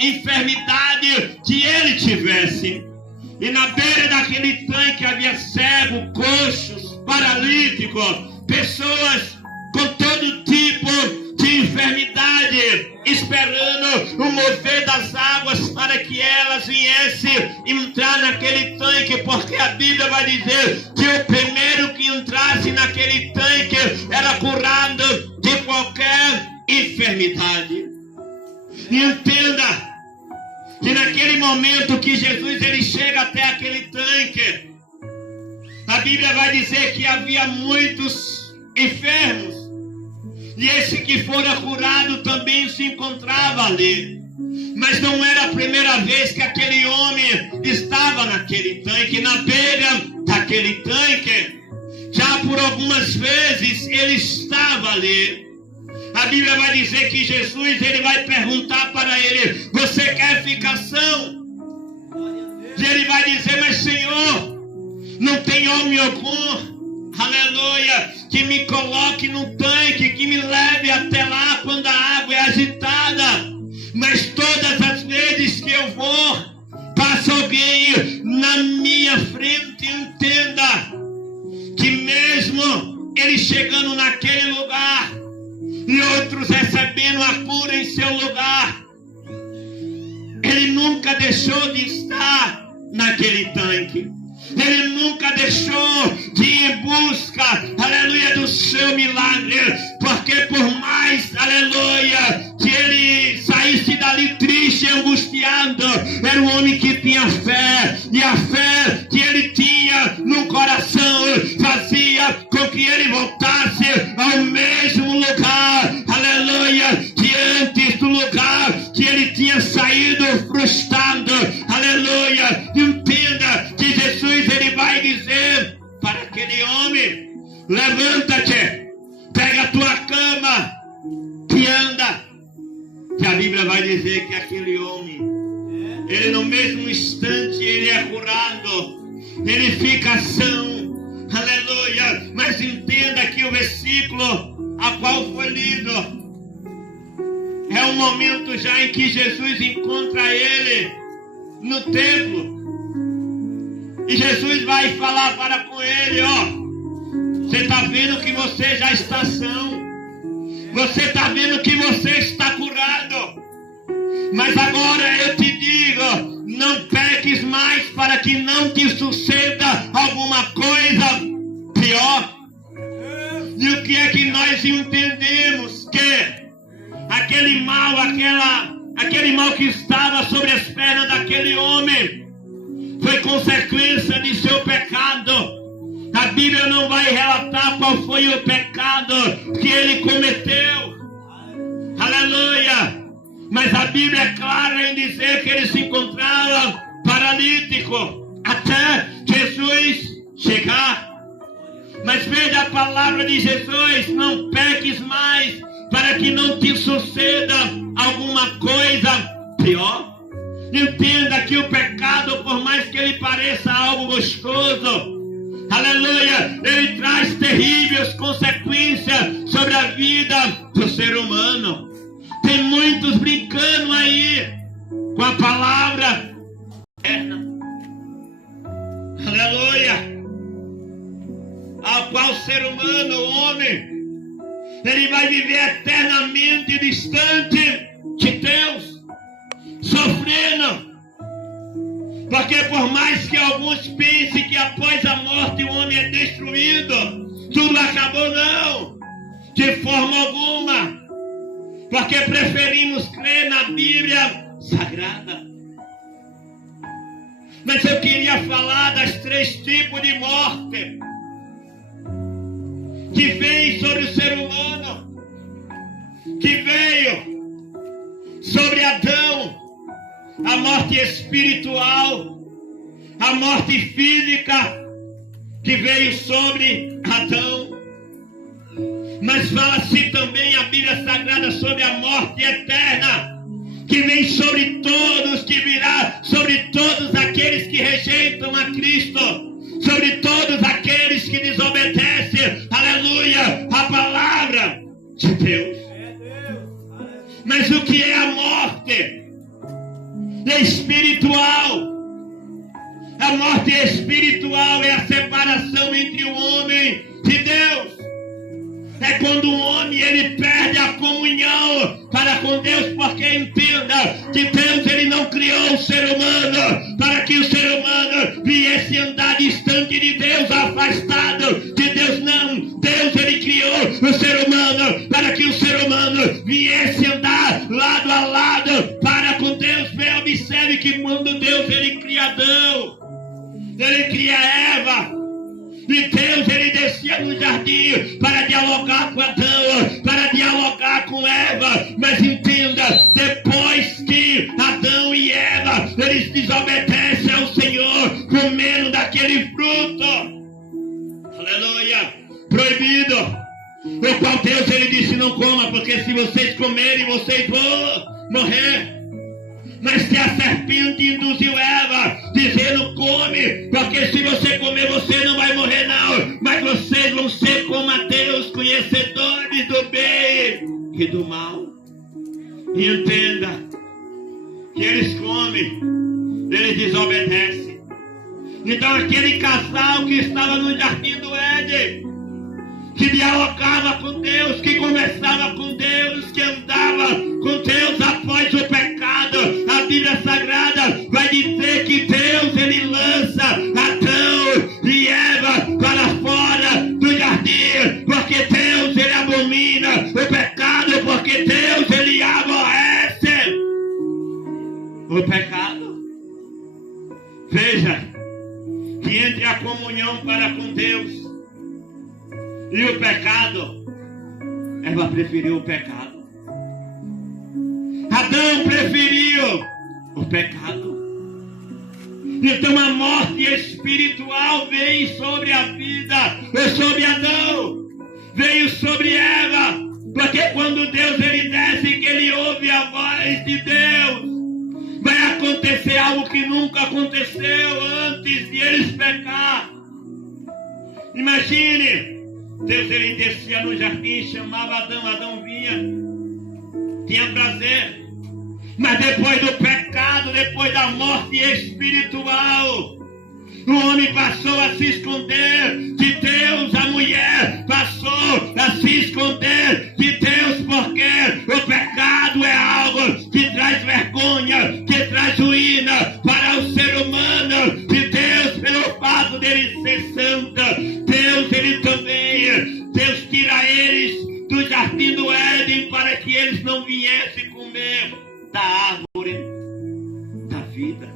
enfermidade que ele tivesse. E na beira daquele tanque havia cego, coxos, paralíticos, pessoas com todo tipo de enfermidade, esperando o mover das águas para que elas viessem entrar naquele tanque, porque a Bíblia vai dizer que o primeiro que entrasse naquele tanque era curado de qualquer enfermidade. E entenda que naquele momento que Jesus ele chega até aquele tanque, a Bíblia vai dizer que havia muitos enfermos, e esse que fora curado também se encontrava ali. Mas não era a primeira vez que aquele homem estava naquele tanque, na beira daquele tanque. Já por algumas vezes ele estava ali. A Bíblia vai dizer que Jesus ele vai perguntar para ele: você quer ficar são? E ele vai dizer: mas Senhor, não tem homem algum, aleluia, que me coloque no tanque, que me leve até lá quando a água é agitada. Mas todas as vezes que eu vou, passa alguém na minha frente. Entenda que mesmo ele chegando naquele lugar e outros recebendo a cura em seu lugar, ele nunca deixou de estar naquele tanque. Ele nunca deixou de ir em busca, aleluia, do seu milagre. Porque por mais, aleluia, que ele saísse dali triste e angustiado, era um homem que tinha fé. E a fé que ele tinha no coração fazia com que ele voltasse ao mesmo lugar, aleluia, que antes do lugar que ele tinha saído frustrado, aleluia. Entenda que Jesus ele vai dizer para aquele homem: levanta-te, pega a tua cama e anda. Que a Bíblia vai dizer que aquele homem, ele no mesmo instante ele é curado, ele fica são, aleluia. Mas entenda que o versículo a qual foi lido é um momento já em que Jesus encontra ele no templo. E Jesus vai falar para com ele: ó, você está vendo que você já está são, você está vendo que você está curado, mas agora eu te digo, não peques mais para que não te suceda alguma coisa pior. E o que é que nós entendemos? Que aquele mal que estava sobre as pernas daquele homem foi consequência de seu pecado. A Bíblia não vai relatar qual foi o pecado que ele cometeu, aleluia. Mas a Bíblia é clara em dizer que ele se encontrava paralítico até Jesus chegar. Mas veja a palavra de Jesus: não peques mais para que não te suceda alguma coisa pior. Entenda que o pecado, por mais que ele pareça algo gostoso, aleluia, ele traz terríveis consequências sobre a vida do ser humano. Tem muitos brincando aí com a palavra eterna, aleluia, ao qual o ser humano, o homem, ele vai viver eternamente distante de Deus, sofrendo. Porque por mais que alguns pensem que após a morte o homem é destruído, tudo acabou, não, de forma alguma. Porque preferimos crer na Bíblia Sagrada. Mas eu queria falar das 3 tipos de morte que vem sobre o ser humano, que veio sobre Adão: a morte espiritual, a morte física que veio sobre Adão. Mas fala-se também a Bíblia Sagrada sobre a morte eterna, que vem sobre todos, que virá sobre todos aqueles que rejeitam a Cristo, sobre todos aqueles que desobedecem, aleluia, a palavra de Deus. Mas o que é a morte? espiritual. A morte espiritual é a separação entre o homem e Deus. É quando o homem ele perde a comunhão para com Deus, porque entenda que Deus ele não criou o ser humano para que o ser humano viesse andar distante de Deus, afastado de Deus. Não, Deus ele criou o ser humano para que o ser humano viesse andar lado a lado para com Deus. Bem, observe que quando Deus ele cria Adão, ele cria Eva, e Deus ele descia no jardim para dialogar com Adão, para dialogar com Eva. Mas entenda, depois que Adão e Eva eles desobedecem ao Senhor, comendo daquele fruto, aleluia, proibido, o qual Deus ele disse: não coma, porque se vocês comerem vocês vão morrer. Mas que a serpente induziu Eva, dizendo: come, porque se você comer você não vai morrer não, mas vocês vão ser como a Deus, conhecedores do bem e do mal. E entenda que eles comem, eles desobedecem. Então aquele casal que estava no jardim do Éden, que dialogava com Deus, que conversava com Deus, que andava com Deus após o pecado, a Bíblia Sagrada vai dizer que Deus ele lança Adão e Eva para fora do jardim, porque Deus ele abomina o pecado, porque Deus ele aborrece o pecado. Veja que entre a comunhão para com Deus e o pecado, Eva preferiu o pecado. Adão preferiu o pecado. Então a morte espiritual veio sobre a vida, sobre Adão, veio sobre Eva, porque quando Deus ele desce, que ele ouve a voz de Deus, vai acontecer algo que nunca aconteceu antes de eles pecar. Imagine, Deus ele descia no jardim, chamava Adão, Adão vinha, tinha prazer. Mas depois do pecado, depois da morte espiritual, o homem passou a se esconder de Deus, a mulher passou a se esconder de Deus, porque o pecado é algo que traz vergonha, que traz ruína para o ser humano. E Deus, pelo fato dele ser santo, Deus ele também, Deus tira eles do jardim do Éden para que eles não viessem comer da árvore da vida.